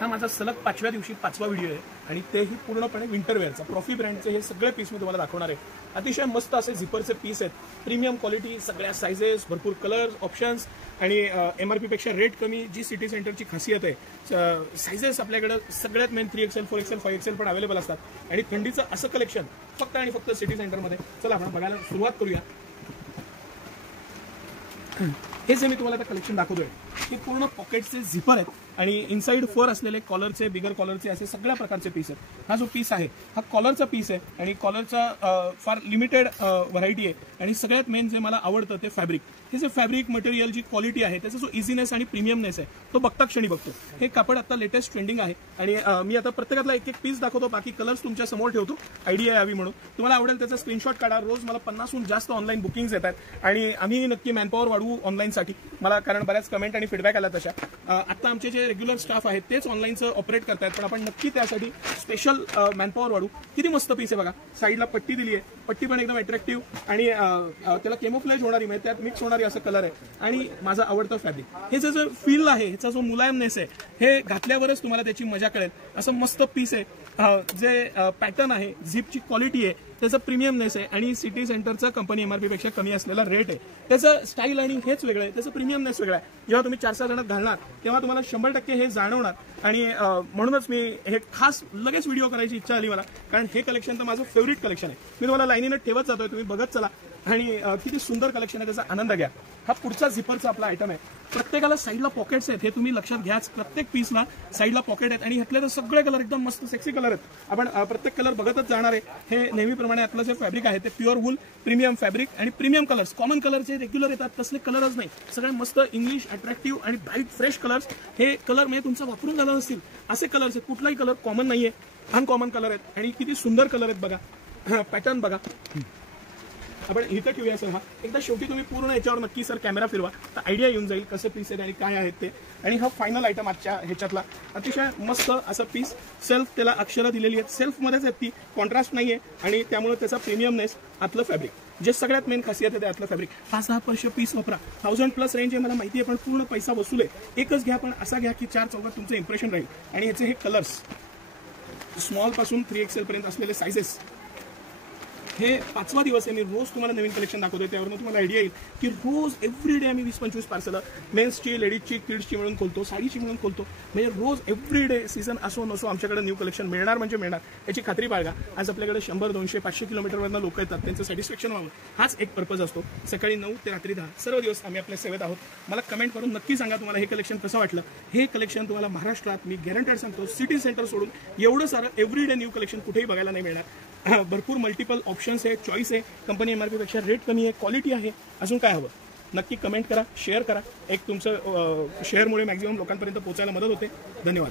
हा माझा सलग 5व्या दिवशी 5वा व्हिडिओ आहे आणि तेही पूर्णपणे विंटर वेअरचा. प्रॉफी ब्रँडचे हे सगळे पीस मी तुम्हाला दाखवणार आहे. अतिशय मस्त असे झिपरचे पीस आहेत, प्रीमियम क्वालिटी, सगळ्या सायझेस, भरपूर कलर्स, ऑप्शन्स आणि MRP पेक्षा रेट कमी, जी सिटी सेंटरची खासियत आहे. सायझेस आपल्याकडे सगळ्यात मेन 3XL, 4XL, 5XL पण अवेलेबल असतात आणि थंडीचं असं कलेक्शन फक्त आणि फक्त सिटी सेंटरमध्ये. चला आपण बघायला सुरुवात करूया. हे जे मी तुम्हाला आता कलेक्शन दाखवतोय हे पूर्ण पॉकेटचे झिपर आहेत आणि इनसाइड फर असलेले कॉलरचे, बिगर कॉलरचे असे सगळ्या प्रकारचे पीस आहेत. हा जो पीस आहे हा कॉलरचा पीस आहे आणि कॉलरचा फार लिमिटेड व्हरायटी आहे आणि सगळ्यात मेन जे मला आवडतं ते फॅब्रिक. हे जे फॅब्रिक मटेरियल, जी क्वालिटी आहे, त्याचा जो इझीनेस आणि प्रीमियमनेस आहे तो बघता क्षणी बघतो. हे कापड आता लेटेस्ट ट्रेंडिंग आहे आणि मी आता प्रत्येकातला एक एक पीस दाखवतो, बाकी कलर्स तुमच्या समोर ठेवतो आयडिया यावी म्हणून. तुम्हाला आवडेल त्याचा स्क्रीनशॉट काढा. रोज मला 50हून जास्त ऑनलाईन बुकिंग्स येतात आणि आम्ही नक्की मॅनपॉवर वाढवू ऑनलाईनसाठी, मला कारण बऱ्याच कमेंट आणि फीडबॅक आला तशा. आता आमचे जे रेग्युलर स्टाफ आहेत तेच ऑनलाईनचं ऑपरेट करतात, पण आपण नक्की त्यासाठी स्पेशल मॅनपॉवर वाढू. किती मस्त पीस आहे बघा. साईडला पट्टी दिली आहे, पट्टी पण एकदम अट्रॅक्टिव्ह आणि त्याला केमोफ्लेज होणारी, म्हणजे त्यात मिक्स होणारी असं कलर आहे आणि माझं आवडतं फॅब्रिक. हे जो फील आहे, ह्याचा जो मुलायमनेस आहे, हे घातल्यावरच तुम्हाला त्याची मजा कळेल. असं मस्त पीस आहे. जे पॅटर्न आहे, झिपची क्वालिटी आहे, त्याचं प्रीमियमनेस आहे आणि सिटी सेंटरचा कंपनी MRP पेक्षा कमी असलेला रेट आहे. त्याचं स्टाईल आणि हेच वेगळं आहे, त्याचं प्रीमियमनेस वेगळं आहे. जेव्हा तुम्ही 4-6 जणात घालणार तेव्हा तुम्हाला 100% हे जाणवणार आणि म्हणूनच मी हे खास लगेच व्हिडिओ करायची इच्छा आली मला, कारण हे कलेक्शन तर माझं फेवरेट कलेक्शन आहे. मी तुम्हाला लाईनीनं ठेवत जातोय, तुम्ही बघत चला आणि किती सुंदर कलेक्शन आहे, त्याचा आनंद घ्या. हा पुढचा झिपरचा आपला आयटम आहे. प्रत्येकाला साईडला पॉकेट्स आहेत, हे तुम्ही लक्षात घ्याच. प्रत्येक पीसला साईडला पॉकेट आहेत आणि ह्यातले तर सगळे कलर एकदम मस्त सेक्सी कलर आहेत. आपण प्रत्येक कलर बघतच जाणार आहे. हे नेहमीप्रमाणे आपलं जे फॅब्रिक आहे ते प्युअर वूल, प्रीमियम फॅब्रिक आणि प्रीमियम कलर्स. कॉमन कलर जे रेग्युलर येतात तसले कलरच नाही, सगळे मस्त इंग्लिश अट्रॅक्टिव्ह आणि ब्राईट फ्रेश कलर्स. हे कलर म्हणजे तुमचा वापरून झाला नसतील असे कलर्स आहेत. कुठलाही कलर कॉमन नाहीये, अनकॉमन कलर आहेत आणि किती सुंदर कलर आहेत बघा. पॅटर्न बघा. आपण इथं ठेवूया सर. हा एकदा शेवटी तुम्ही पूर्ण याच्यावर नक्की सर कॅमेरा फिरवा, तर आयडिया येऊन जाईल कसे पीस आहेत आणि काय आहेत ते. आणि हा फायनल आयटम आजच्या ह्याच्यातला अतिशय मस्त असं पीस. सेल्फ त्याला अक्षरं दिलेली आहेत, सेल्फमध्येच आहेत ती, कॉन्ट्रास्ट नाहीये आणि त्यामुळे त्याचा प्रीमियमनेस. आतलं फॅब्रिक जे सगळ्यात मेन खासियत आहे, आतलं फॅब्रिक. 5-6 पीस वापरा. 1000+ रेंज आहे मला माहिती आहे, पण पूर्ण पैसा वसूल आहे. एकच घ्या, पण असा घ्या की 4 चौकात तुमचं इम्प्रेशन राहील. आणि ह्याचे हे कलर्स स्मॉल पासून 3XL पर्यंत असलेले सायझेस. हे 5वा दिवस आहे. मी रोज तुम्हाला नवीन कलेक्शन दाखवतोय, त्यावरून तुम्हाला आयडिया येईल की रोज एव्हरीडे आम्ही 20-25 पार्सलं मेन्सची, लेडीजची, किड्सची मिळून खोलतो, साडीची मिळून खोलतो. म्हणजे रोज एव्हरीडे सीझन असो नसो आमच्याकडे न्यू कलेक्शन मिळणार म्हणजे मिळणार, याची खात्री बाळगा. आज आपल्याकडे 100, 200, 500 किलोमीटरवरनं लोक येतात, त्यांचं सॅटिस्फॅक्शन व्हावं हाच एक पर्पज असतो. सकाळी 9 ते रात्री 10 सर्व दिवस आम्ही आपल्या सेवेत आहोत. मला कमेंट करून नक्की सांगा तुम्हाला हे कलेक्शन कसं वाटलं. हे कलेक्शन तुम्हाला महाराष्ट्रात मी गॅरंटेड सांगतो, सिटी सेंटर सोडून एवढं सारं एव्हरीडे न्यू कलेक्शन कुठेही बघायला नाही मिळणार. भरपूर मल्टिपल ऑप्शन्स आहे, चॉईस आहे, कंपनी MRP पेक्षा रेट कमी आहे, क्वालिटी आहे. अजून काय हवं नक्की कमेंट करा, शेअर करा. एक तुमचं शेअरमुळे मॅक्झिमम लोकांपर्यंत पोहोचायला मदत होते. धन्यवाद.